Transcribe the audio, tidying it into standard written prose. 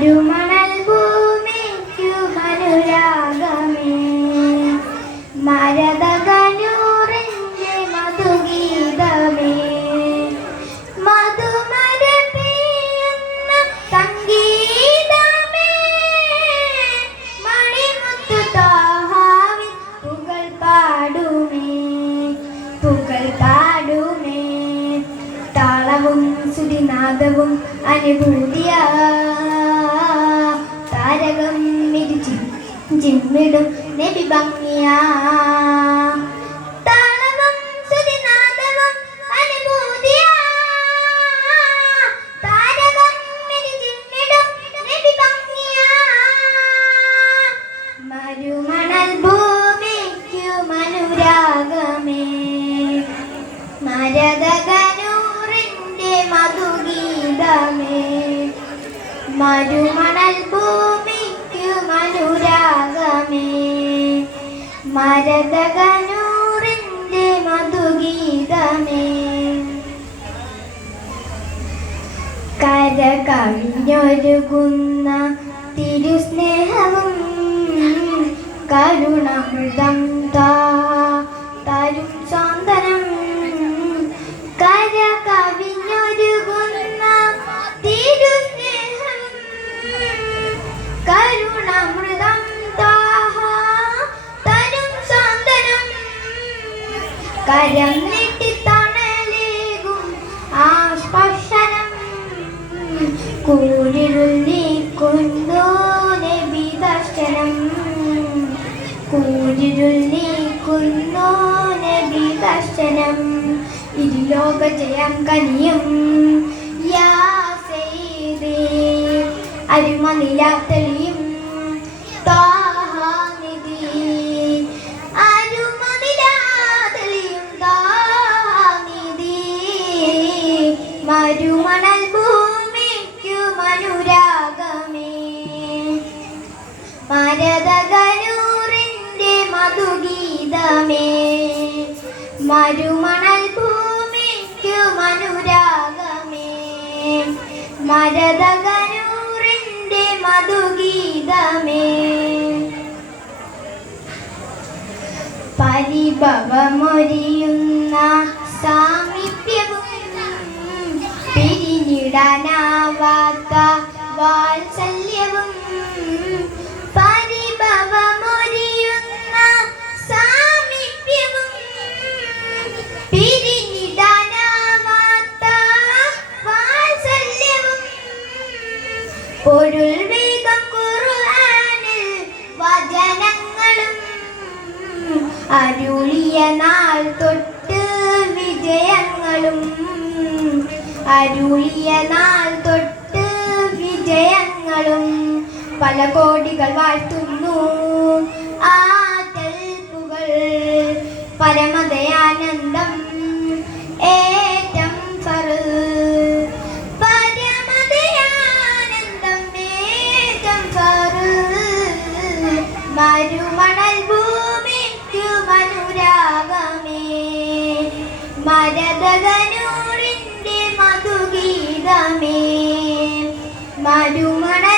മരുമണൽ ഭൂമിക്കു മനുരാഗമേ മരതകനൂറിൻ്റെ മധുഗീതമേ മധുമര പെയ്യുന്ന സംഗീതമേ മണിമുത്തു താഹാവിൻ പുകൾ പാടുമേ താളവും സുരിനാദവും അനുഭൂതിയാ താരകം മിരിച്ചു ചിമ്മിടും നബി ഭംഗിയാ താളവും സുരിനാദവും അനുഭൂതിയാ താരകം മിരിച്ചു ചിമ്മിടും നബി ഭംഗിയാ മരുമണൽ ഭൂമിക്കു മനുരാഗമേ മരതകനൂറിൻ്റെ മധുഗീതമേ മരുമണൽ ഭൂമിക്കു മനുരാഗമേ മരതകനൂറിൻ്റെ മധുഗീതമേ കര കവിഞ്ഞൊരുകുന്ന തിരുസ്നേഹവും കരുണമൃതം തരും സാന്ത്വനം കര കവിഞ്ഞൊരുകുന്ന തിരുസ്നേഹം കരുണമൃതം തരും സാന്ത്വനം കരം നീട്ടി തണലേകും ആ സ്പർശനം കൂരിരുൾ നീക്കുന്നു നബി ദർശനം കൂരിരുൾ നീക്കുന്നു നബി ദർശനം ഇരുലോക ജയം കനിയും യാ സയ്യിദി അരുമനില തെളിയും താഹാനിധി അരുമനില തെളിയും താഹാനിധി മരുമണൽ ഭൂമിക്കു മനുരാഗമേ മരതകനൂറിൻ്റെ മധുഗീതമേ മരുമണൽ ഭൂമിക്കു മനുരാഗമേ മരതകനൂറിൻ്റെ മധുഗീതമേ പരിഭവമൊരിയുന്ന സാമീപ്യവും പിരിഞ്ഞിടാനാവാത്ത വാത്സല്യവും പരിഭവമൊരിയുന്ന സാമീപ്യവും പിരിഞ്ഞിടാനാവാത്ത വാത്സല്യവും പൊരുൾ വേഗം ഖുർആനിൽ വചനങ്ങളും അരുളിയ നാൾ തൊട്ട് വിജയങ്ങളും അരുളിയ നാൾ തൊട്ട് വിജയങ്ങളും പല കോടികൾ വാഴ്ത്തുന്നു ആ കൽപ്പുകൾ പരമദയാനന്ദം ഏറ്റം പരമദയാനന്ദം ഏറ്റം മരുമണൽ ഭൂമിക്കു മനുരാഗമേ മരതകനൂറിൻ്റെ മധുഗീതമേ മരുമണൽ